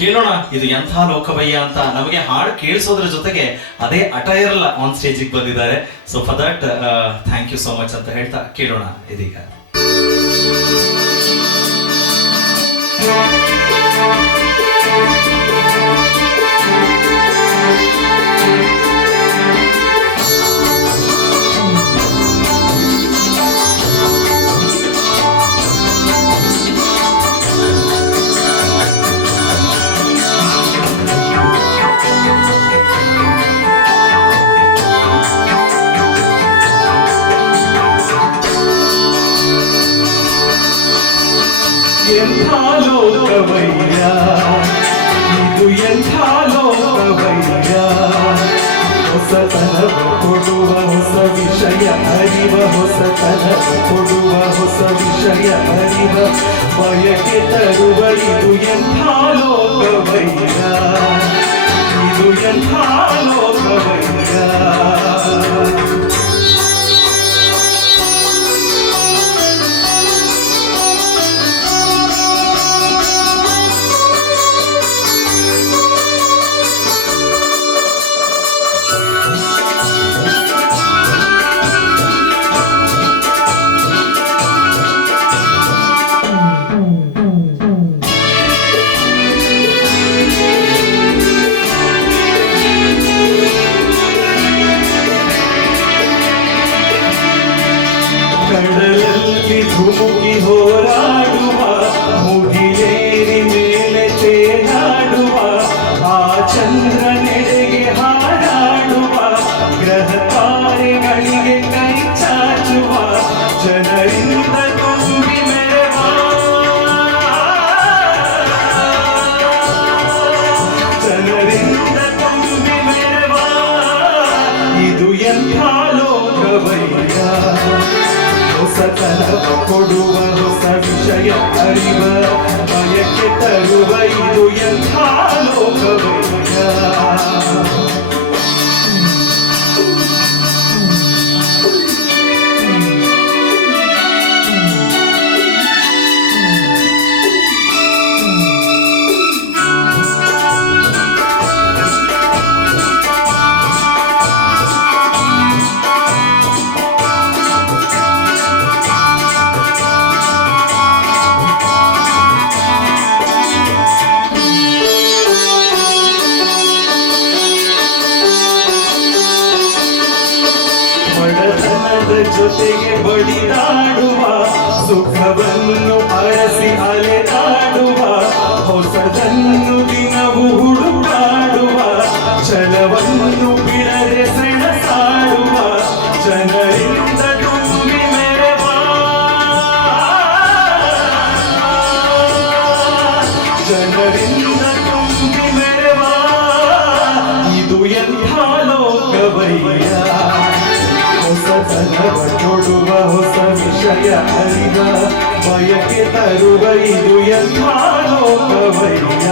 ಕೇಳೋಣ ಇದು ಎಂಥ ಲೋಕವಯ್ಯ ಅಂತ. ನಮಗೆ ಹಾಡು ಕೇಳಿಸೋದ್ರ ಜೊತೆಗೆ ಅದೇ ಅಟೈರಲ್ ಆನ್ ಸ್ಟೇಜಿಗೆ ಬಂದಿದ್ದಾರೆ. So far that thank you so much ಅಂತ ಹೇಳ್ತಾ ಕೇಳೋಣ ಇದೀಗ. ಎಂಥ ಲೋಕವಯ್ಯ ಇದು, ಎಂಥ ಲೋಕವಯ್ಯ. ಹೊಸತನವ ಕೊಡುವ ಹೊಸ ವಿಷಯ ಅರಿವ, ಹೊಸತನವ ಕೊಡುವ ಹೊಸ ವಿಷಯ ಅರಿವ, ಬಯಕೆ ತರುವ ಇದು ಎಂಥ ಲೋಕವಯ್ಯ, ಇದು ಎಂಥ ಲೋಕವಯ್ಯ. ಕಡಲಲ್ಲಿ ಧುಮುಕಿ ಹೋರಾಡುವ, ಮುಗಿಲೇರಿ ಮೇಲೆ ತೇಲಾಡುವ, ಆ ಚಂದ್ರನೆಡೆಗೆ ಹಾರಾಡುವ, ಗ್ರಹ ತಾರೆಗಳಿಗೆ ಕೈ ಚಾಚುವ, ಜನರಿಂದ ತುಂಬಿ ಮೆರವ, ಜನರಿಂದ ತುಂಬಿ ಮೆರವ, ಇದು ಎಂಥ ಲೋಕವಯ್ಯ. ಹೊಸತನವ ಕೊಡುವ ಹೊಸ ವಿಷಯ ಅರಿವ, ಬಯಕೆ ತರುವ ಇದು ಎಂಥ ಲೋಕವಯ್ಯ. ಬಡತನದ ಜೊತೆಗೆ ಬಡಿದಾಡುವ, ಸುಖವನ್ನು ಅರಸಿ ಅಲೆದಾಡುವ, ಹೊಸದನ್ನು ದಿನವೂ ಹುಡುಕಾಡುವ, ಛಲವನ್ನು ಬಿಡದೆ ಸೆಣಸಾಡುವ, ಜನರಿಂದ ತುಂಬಿ ಮೆರವ, ಜನರಿಂದ ತುಂಬಿ ಮೆರವ, ಇದು ಎಂಥ ಲೋಕವಯ್ಯ. ಹೊಸತನವ ಕೊಡುವ ಹೊಸ ವಿಷಯ ಅರಿವ, ಬಯಕೆ ತರುವ ಇದು ಎಂಥ ಲೋಕವಯ್ಯ.